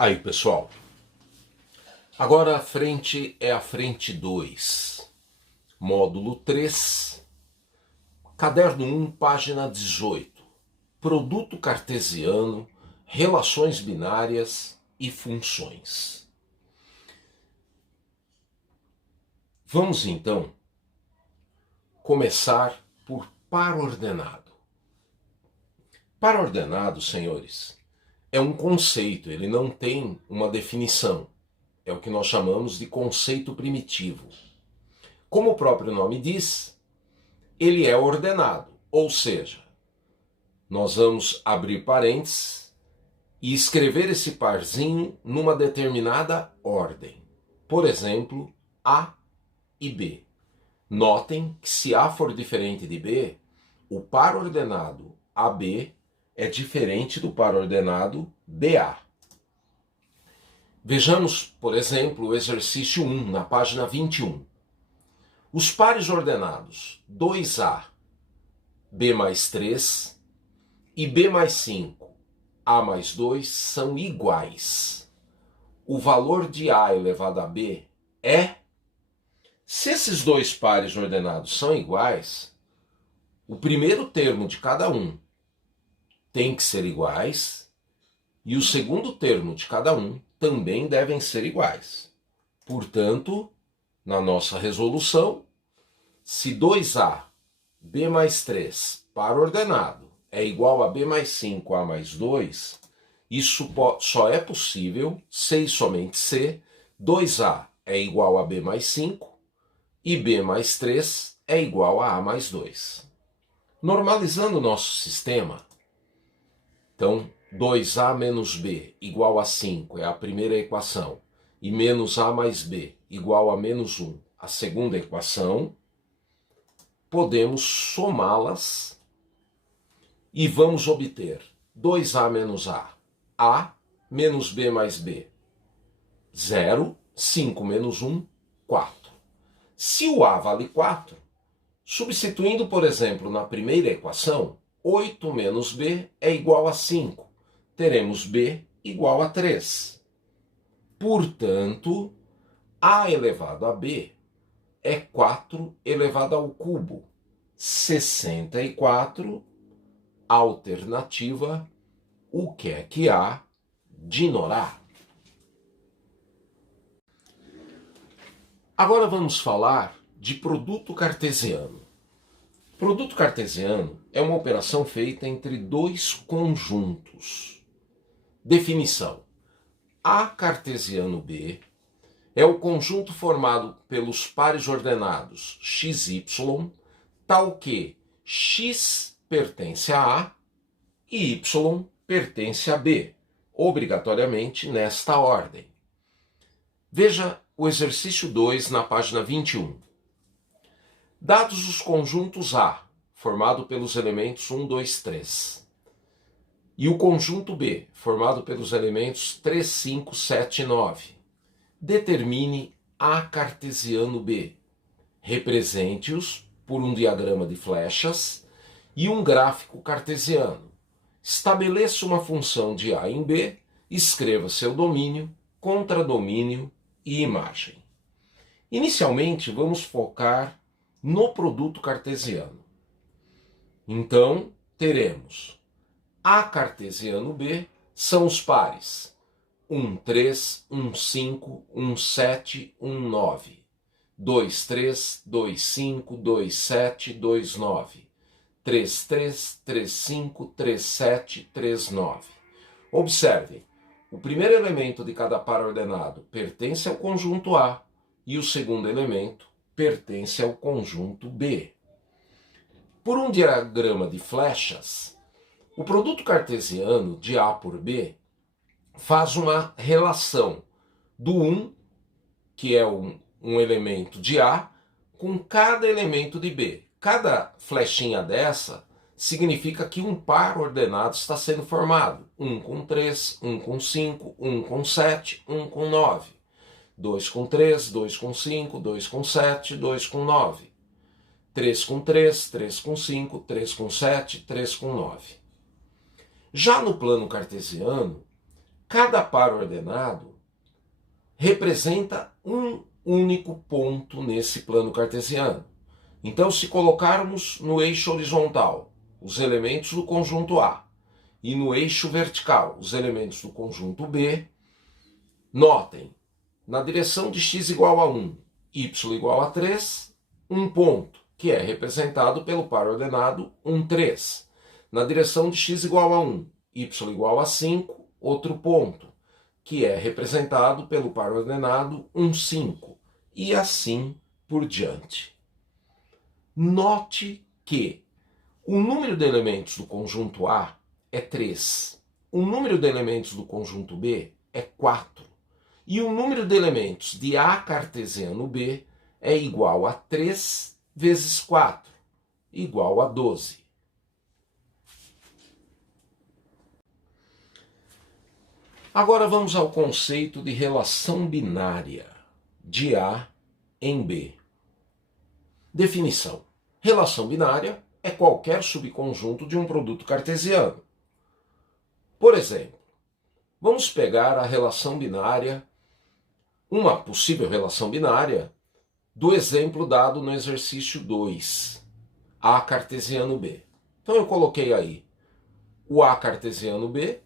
Aí, pessoal, agora a frente é a frente 2, módulo 3, caderno 1, página 18, produto cartesiano, relações binárias e funções. Vamos então começar por par ordenado. Par ordenado, senhores, é um conceito, ele não tem uma definição. É o que nós chamamos de conceito primitivo. Como o próprio nome diz, ele é ordenado, ou seja, nós vamos abrir parênteses e escrever esse parzinho numa determinada ordem. Por exemplo, A e B. Notem que se A for diferente de B, o par ordenado AB é diferente do par ordenado BA. Vejamos, por exemplo, o exercício 1, na página 21. Os pares ordenados 2A, B mais 3 e B mais 5, A mais 2 são iguais. O valor de A elevado a B é... Se esses dois pares ordenados são iguais, o primeiro termo de cada um tem que ser iguais e o segundo termo de cada um também devem ser iguais. Portanto, na nossa resolução, se 2A, B mais 3, par ordenado, é igual a B mais 5, A mais 2, isso só é possível se e somente se 2A é igual a B mais 5 e B mais 3 é igual a A mais 2. Normalizando o nosso sistema, então 2A menos B igual a 5 é a primeira equação, e menos A mais B igual a menos 1, a segunda equação, podemos somá-las e vamos obter 2A menos A menos B mais B, 0, 5 menos 1, 4. Se o A vale 4, substituindo, por exemplo, na primeira equação, 8 menos B é igual a 5. Teremos B igual a 3. Portanto, A elevado a B é 4 elevado ao cubo. 64, alternativa, o que é que há de Norá? Agora vamos falar de produto cartesiano. Produto cartesiano é uma operação feita entre dois conjuntos. Definição: A cartesiano B é o conjunto formado pelos pares ordenados x, y, tal que x pertence a A e y pertence a B, obrigatoriamente nesta ordem. Veja o exercício 2 na página 21. Dados os conjuntos A, formado pelos elementos 1, 2, 3, e o conjunto B, formado pelos elementos 3, 5, 7 e 9, determine A cartesiano B. Represente-os por um diagrama de flechas e um gráfico cartesiano. Estabeleça uma função de A em B, escreva seu domínio, contradomínio e imagem. Inicialmente, vamos focar no produto cartesiano. Então, teremos A cartesiano B são os pares 1, 3, 1, 5, 1, 7, 1, 9, 2, 3, 2, 5, 2, 7, 2, 9, 3, 3, 3, 5, 3, 7, 3, 9. Observem, o primeiro elemento de cada par ordenado pertence ao conjunto A e o segundo elemento pertence ao conjunto B. Por um diagrama de flechas, o produto cartesiano de A por B faz uma relação do 1, que é um elemento de A, com cada elemento de B. Cada flechinha dessa significa que um par ordenado está sendo formado. 1 com 3, 1 com 5, 1 com 7, 1 com 9. 2 com 3, 2 com 5, 2 com 7, 2 com 9. 3 com 3, 3 com 5, 3 com 7, 3 com 9. Já no plano cartesiano, Cada par ordenado representa um único ponto nesse plano cartesiano. Então, se colocarmos no eixo horizontal os elementos do conjunto A e no eixo vertical os elementos do conjunto B, notem, na direção de x igual a 1, y igual a 3, um ponto, que é representado pelo par ordenado 1, 3. Na direção de x igual a 1, y igual a 5, outro ponto, que é representado pelo par ordenado 1, 5. E assim por diante. Note que o número de elementos do conjunto A é 3. O número de elementos do conjunto B é 4. E o número de elementos de A cartesiano B é igual a 3 vezes 4, igual a 12. Agora vamos ao conceito de relação binária de A em B. Definição. Relação binária é qualquer subconjunto de um produto cartesiano. Por exemplo, vamos pegar a relação binária, uma possível relação binária, do exemplo dado no exercício 2, A cartesiano B. Então eu coloquei aí o A cartesiano B,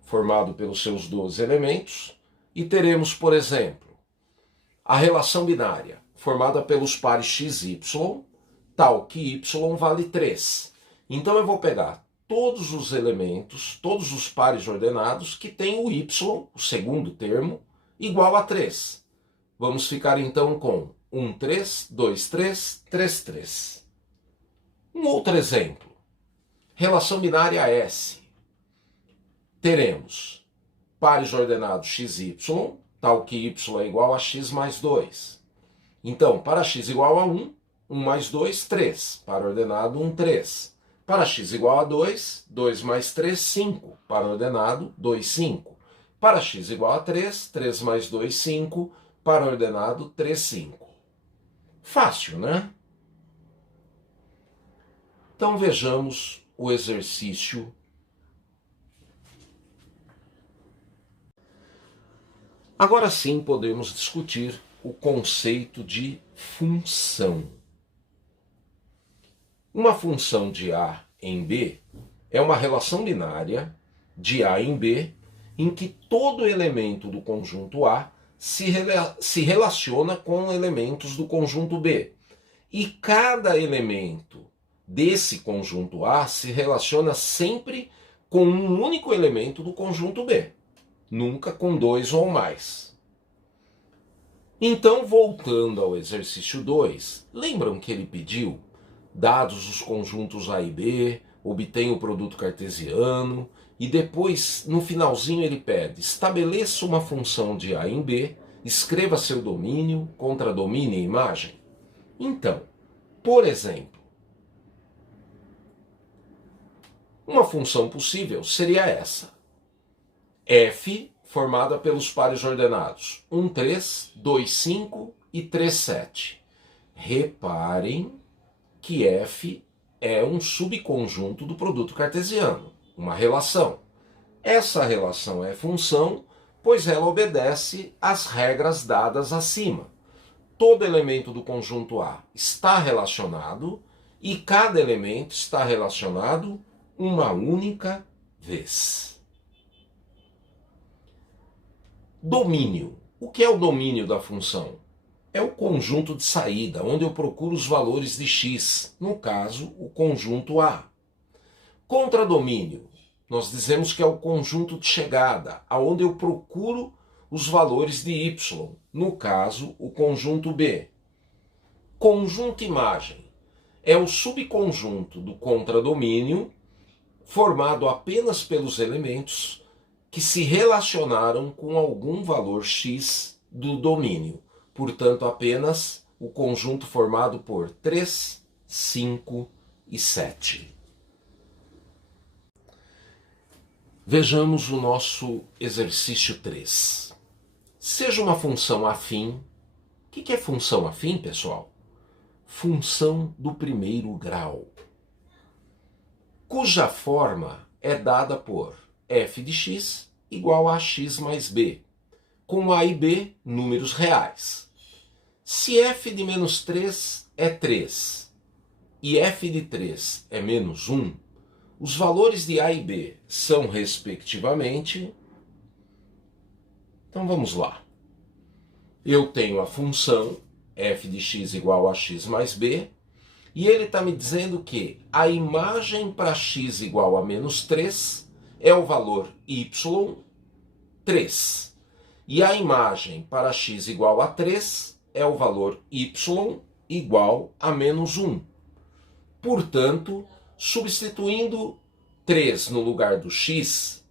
formado pelos seus 12 elementos, e teremos, por exemplo, a relação binária, formada pelos pares x e y, tal que y vale 3. Então eu vou pegar todos os elementos, todos os pares ordenados que têm o y, o segundo termo, igual a 3. Vamos ficar então com 1, 3, 2, 3, 3, 3. Um outro exemplo. Relação binária S. Teremos pares ordenados x e y, tal que y é igual a x mais 2. Então, para x igual a 1, 1 mais 2, 3. Par ordenado 1, 3. Para x igual a 2, 2 mais 3, 5. Par ordenado 2, 5. Para x igual a 3, 3 mais 2, 5. Par ordenado 3, 5. Fácil, né? Então vejamos o exercício. Agora sim podemos discutir o conceito de função. Uma função de A em B é uma relação binária de A em B em que todo elemento do conjunto A se relaciona com elementos do conjunto B. E cada elemento desse conjunto A se relaciona sempre com um único elemento do conjunto B. Nunca com dois ou mais. Então, voltando ao exercício 2, lembram que ele pediu, dados os conjuntos A e B, obtenha o produto cartesiano, e depois, no finalzinho, ele pede, estabeleça uma função de A em B, escreva seu domínio, contradomínio e imagem. Então, por exemplo, uma função possível seria essa. F formada pelos pares ordenados 1, 3, 2, 5 e 3, 7. Reparem que F é um subconjunto do produto cartesiano, uma relação. Essa relação é função, pois ela obedece às regras dadas acima. Todo elemento do conjunto A está relacionado e cada elemento está relacionado uma única vez. Domínio. O que é o domínio da função? É o conjunto de saída, onde eu procuro os valores de x, no caso, o conjunto A. Contradomínio. Nós dizemos que é o conjunto de chegada, aonde eu procuro os valores de y, no caso, o conjunto B. Conjunto imagem. É o subconjunto do contradomínio, formado apenas pelos elementos que se relacionaram com algum valor x do domínio. Portanto, apenas o conjunto formado por 3, 5 e 7. Vejamos o nosso exercício 3. Seja uma função afim. O que é função afim, pessoal? Função do primeiro grau, cuja forma é dada por f de x igual a x mais b, com a e b números reais. Se f de menos 3 é 3 e f de 3 é menos 1, os valores de a e b são, respectivamente... Então vamos lá. Eu tenho a função f de x igual a x mais b, e ele está me dizendo que a imagem para x igual a menos 3 é o valor y3. E a imagem para x igual a 3 é o valor y igual a menos 1. Portanto, substituindo 3 no lugar do x,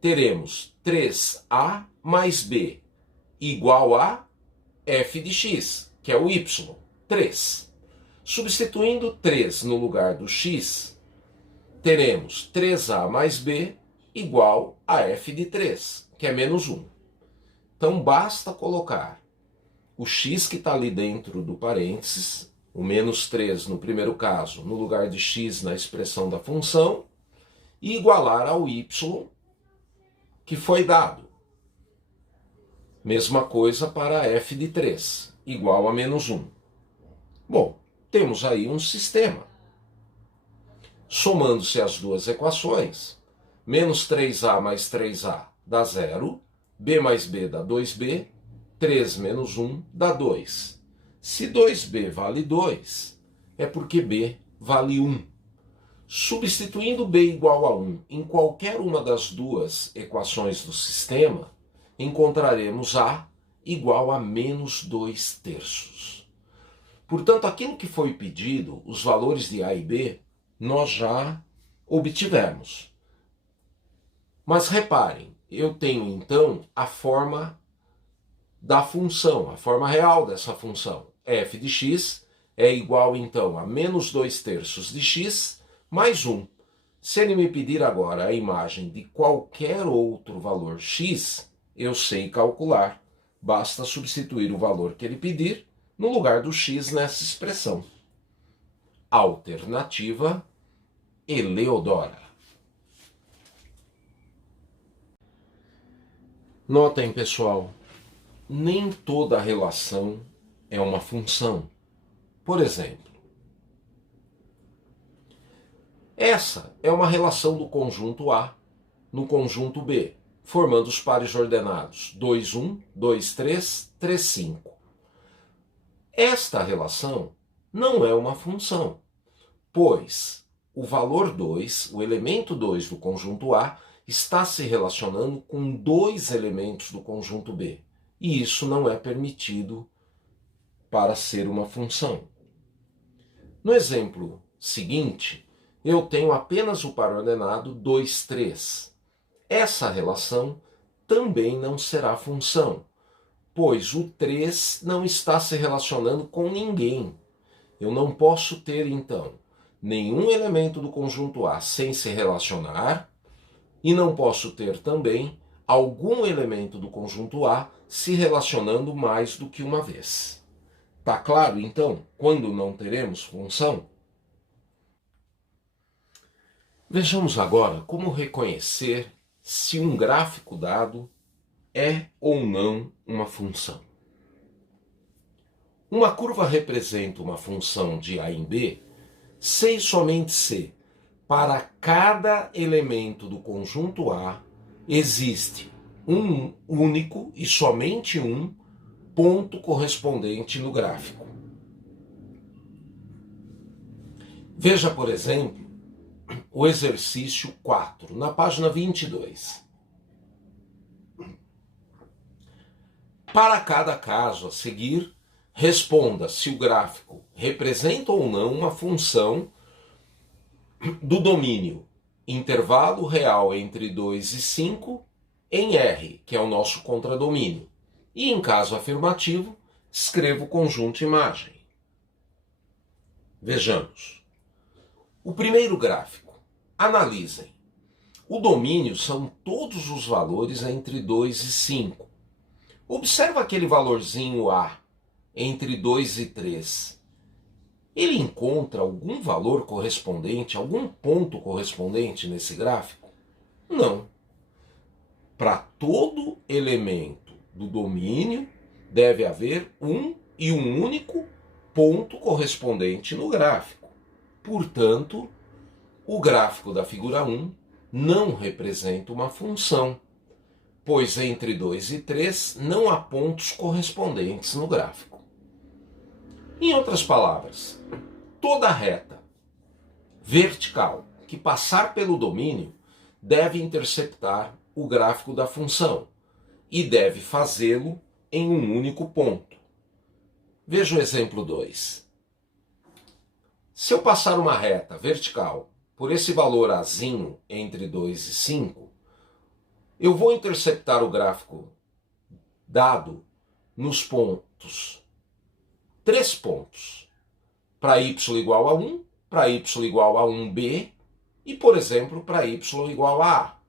teremos 3a mais b igual a f de x, que é o y, 3. Substituindo 3 no lugar do x, teremos 3a mais b igual a f de 3, que é menos 1. Então basta colocar o x que está ali dentro do parênteses, o menos 3 no primeiro caso, no lugar de x na expressão da função, e igualar ao y que foi dado. Mesma coisa para f de 3, igual a menos 1. Bom, temos aí um sistema. Somando-se as duas equações, menos 3a mais 3a dá 0, b mais b dá 2b, 3 menos 1 dá 2. Se 2b vale 2, é porque b vale 1. Substituindo b igual a 1 em qualquer uma das duas equações do sistema, encontraremos a igual a menos 2/3. Portanto, aquilo que foi pedido, os valores de a e b, nós já obtivemos. Mas reparem, eu tenho então a forma da função, a forma real dessa função. F de x é igual então a menos 2/3 de x mais 1. Se ele me pedir agora a imagem de qualquer outro valor x, eu sei calcular. Basta substituir o valor que ele pedir no lugar do x nessa expressão. Alternativa Eleodora. Notem, pessoal, nem toda relação é uma função. Por exemplo, essa é uma relação do conjunto A no conjunto B, formando os pares ordenados 2, 1, 2, 3, 3, 5. Esta relação não é uma função, pois o valor 2, o elemento 2 do conjunto A, está se relacionando com dois elementos do conjunto B. E isso não é permitido para ser uma função. No exemplo seguinte, eu tenho apenas o par ordenado 2, 3. Essa relação também não será função, pois o 3 não está se relacionando com ninguém. Eu não posso ter, então, nenhum elemento do conjunto A sem se relacionar, e não posso ter também algum elemento do conjunto A se relacionando mais do que uma vez. Tá claro, então, quando não teremos função? Vejamos agora como reconhecer se um gráfico dado é ou não uma função. Uma curva representa uma função de A em B se e somente se, para cada elemento do conjunto A, existe um único e somente um ponto correspondente no gráfico. Veja, por exemplo, o exercício 4, na página 22. Para cada caso a seguir, responda se o gráfico representa ou não uma função do domínio intervalo real entre 2 e 5 em R, que é o nosso contradomínio. E em caso afirmativo, escreva o conjunto imagem. Vejamos. O primeiro gráfico. Analisem. O domínio são todos os valores entre 2 e 5. Observa aquele valorzinho A entre 2 e 3. Ele encontra algum valor correspondente, algum ponto correspondente nesse gráfico? Não. para todo elemento do domínio deve haver um e um único ponto correspondente no gráfico. Portanto, o gráfico da figura 1 não representa uma função, pois entre 2 e 3 não há pontos correspondentes no gráfico. Em outras palavras, toda reta vertical que passar pelo domínio deve interceptar o gráfico da função e deve fazê-lo em um único ponto. Veja o exemplo 2. Se eu passar uma reta vertical por esse valor azinho entre 2 e 5, eu vou interceptar o gráfico dado nos pontos, 3 pontos, para y igual a 1, para y igual a 1b e, por exemplo, para y igual a a.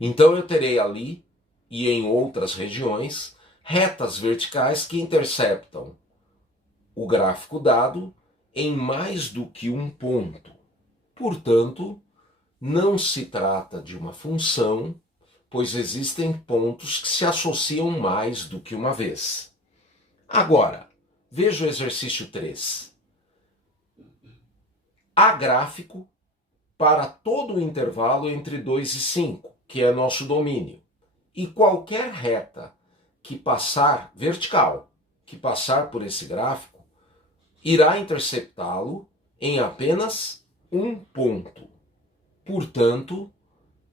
Então eu terei ali, e em outras regiões, retas verticais que interceptam o gráfico dado em mais do que um ponto. Portanto, não se trata de uma função, pois existem pontos que se associam mais do que uma vez. Agora, veja o exercício 3. Há gráfico para todo o intervalo entre 2 e 5, que é nosso domínio. E qualquer reta que passar, vertical, que passar por esse gráfico, irá interceptá-lo em apenas um ponto. Portanto,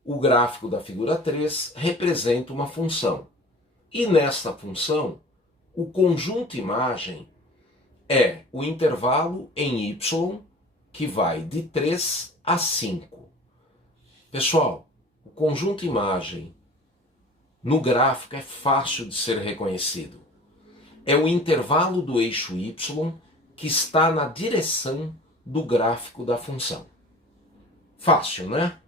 o gráfico da figura 3 representa uma função. E nesta função, o conjunto imagem é o intervalo em y que vai de 3 a 5. Pessoal, o conjunto imagem no gráfico é fácil de ser reconhecido. É o intervalo do eixo y que está na direção do gráfico da função. Fácil, né?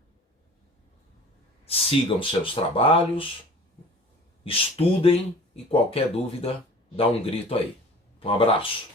Sigam seus trabalhos, estudem e qualquer dúvida, dá um grito aí. Um abraço.